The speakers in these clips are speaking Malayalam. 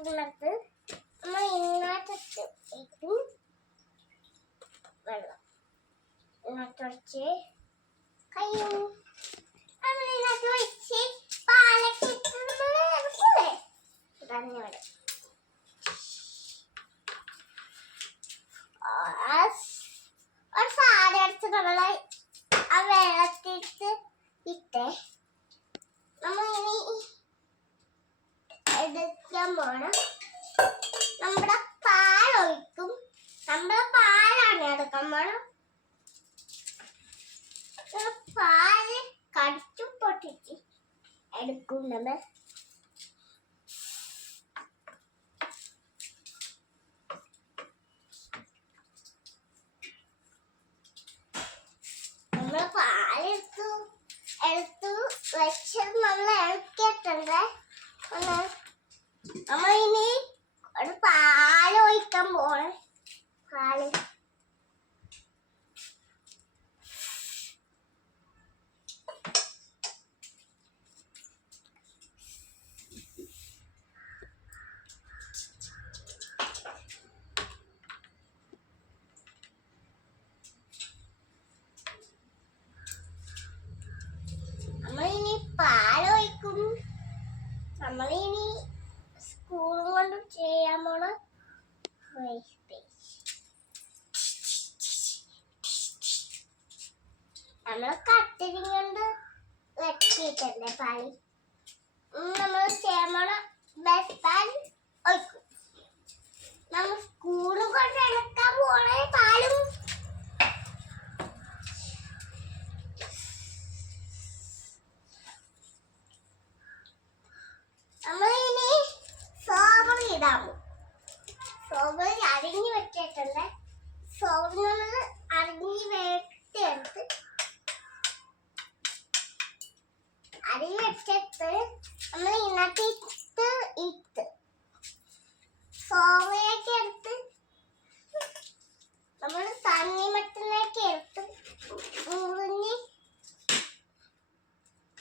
ഇതിനകത്ത് ഇട്ടും വെള്ളം. വെച്ച് കയ്യും. നമ്മൾ നമ്മൾ ഇതാണ് ഇവിടെ. ആ നമ്മൾ എടുക്കാൻ പോണം. നമ്മുടെ പാലൊഴിക്കും. നമ്മുടെ പാലാണ് എടുക്കാൻ പോണം. പാൽ കടിച്ചു പൊട്ടിച്ച് എടുക്കും നമ്മൾ നമ്മൾ പാലെടുത്തു എടുത്തു വെച്ചത് നമ്മൾ ഇളക്കിയിട്ടുണ്ട് ഒന്ന് നമ്മൾ ഇനി ഒരു പാൽ ഒഴിക്കാൻ പോണേ പാൽ നമ്മളിനി പാലൊഴിക്കും നമ്മളിനി സ്കൂൾ കൊണ്ട് ചെയ്യാൻ പോണ നമ്മൾ കട്ടിരി കൊണ്ട് വെട്ടിയിട്ടല്ലേ പാൽ? നമ്മൾ ചെയ്യാൻ പോണ ബസ് പാൽ നമ്മൾ സ്കൂളും കൊണ്ട് എടുക്കാൻ പോണ പാലും നമ്മളിനി സോബറി ഇടാമോ സോബറി അരിഞ്ഞു വെച്ചിട്ടുണ്ട് സോബറി നമ്മൾ അരിഞ്ഞ് വെട്ടിയെടുത്ത് അരിഞ്ഞ് വെച്ചിട്ട് നമ്മൾ ഇന്നത്തെ ഇട്ട് സോബറിയൊക്കെ എടുത്ത് നമ്മൾ തണ്ണിമത്തനൊക്കെ എടുത്ത് മുറിഞ്ഞ്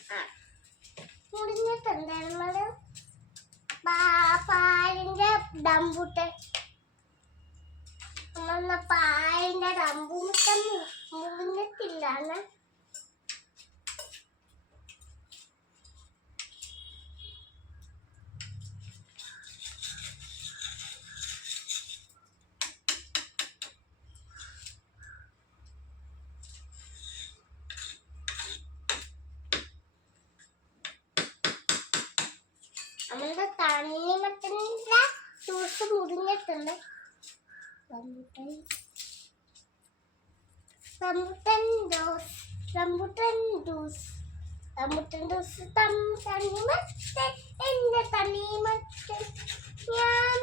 ആ നമ്മൾ പാലിന്റെ പാ- പാലിന്റെ പായന്റെ റമ്പൂട്ടം മുറിഞ്ഞിട്ടില്ലാണ് നമ്മളുടെ തണ്ണിമത്തന്റെ ജ്യൂസ് മുറിഞ്ഞിട്ടുണ്ട്. rambutan rambutan dos rambutan dos rambutan dos tam തണ്ണിമത്തൻ എൻ്റെ തണ്ണിമത്തൻ ഞാൻ